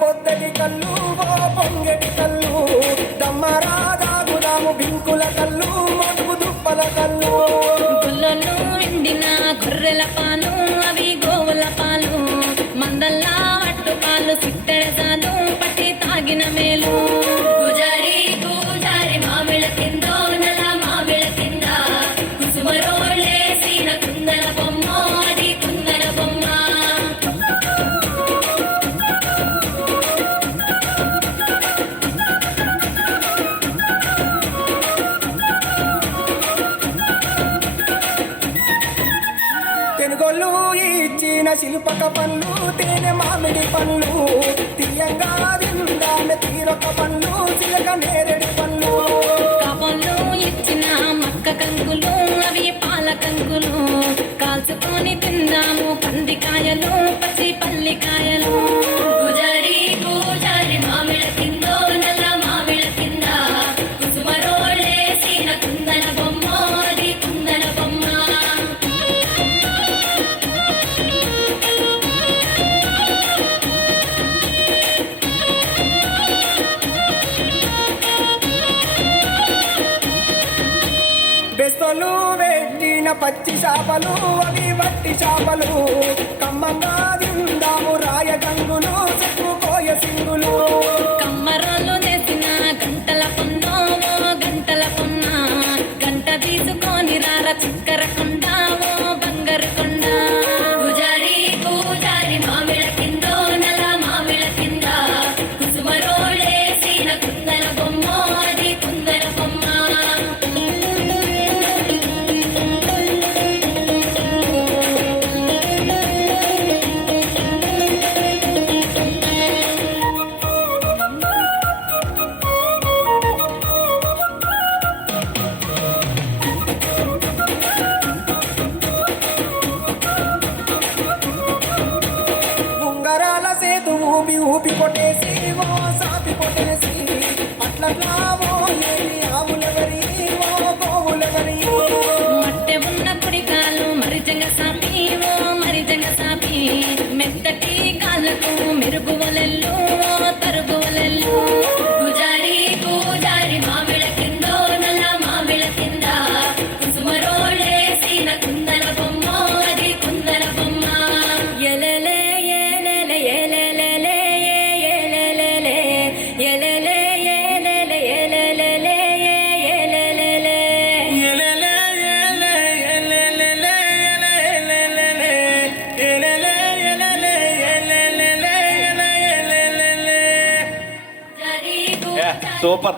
పొద్దటి కళ్ళు ఓ పొంగటి కళ్ళు దమ్మరాదాగుదాము బింకుల కళ్ళు మడుగు దుప్పల కళ్ళు గుల్లలు ఎండిన గొర్రెల పాలు అవి గోవుల పాలు మందల్లా అట్టు పాలు సిట్టెడసాలు పట్టి తాగిన మేలు గుజారి గుజారి మామిళ్ళ కిందో నల మామిళ్ళ కింద కుసుమరోళ్ళేసిన కుందన బొమ్మ అది కుందన బొమ్మ తెనుగొల్లు ఇచ్చిన శిల్పక పళ్ళు తేనె మామిడి పళ్ళు తీయంగా తిందామె తీరొక పళ్ళు చిలక నేరేడు పళ్ళు కాపంలో ఇచ్చిన మక్క కంకులు అవి పాల కంకులు కాల్చుకొని తిందాము కందికాయలు పచ్చి పల్లికాయలు గుజారి గుజారి మామిళ్ళ కిందో నల్ల మామిళ్ళ కింద కుసుమరోళ్ళేసిన కుందన బొమ్మ అది కుందన బొమ్మ బెస్తలు పెట్టిన పచ్చి చేపలు అవి వట్టి చేపలు కమ్మంగా తిందాము రాయ గంగులు చెప్పుకోయ సింగులు కమ్మరాలు చేసిన గంటల పొన్నో గంటల పొన్న గంట తీసుకొని రార చిక్కర కొండ ఓ బంగారు కొండ గుజారి గుజారి మామిళ్ళ కిందో నల మామిళ్ళ కింద కుసుమరోళ్ళేసిన కుందన బొమ్మ అది కుందన బొమ్మ ఉంగరాల సేతు ఊపి ఊపి కొట్టేసి ఓ సాపి కొట్టేసి అట్లా ఏమి ఆవులెవరి ఓ గోవులెవరి మట్టె ఉన్న కుడికాలు మరిజంగ సాపి ఓ మరిజంగ సాపి మెత్తటి కాళ్ళకు మెరుగువలెల్లు ఓ తరుగువలెల్లు గుజారి గుజారి మామిళ్ళ కిందో నల్ల మామిళ్ళ కింద కుసుమరోళ్ళేసిన కుందన బొమ్మ అది కుందన బొమ్మ ఎలెలే ఎలెలే ఎలెలే ఎలెలే ఎలెలే ఎలెలే ఎలెలే ఎలెలే సూపర్.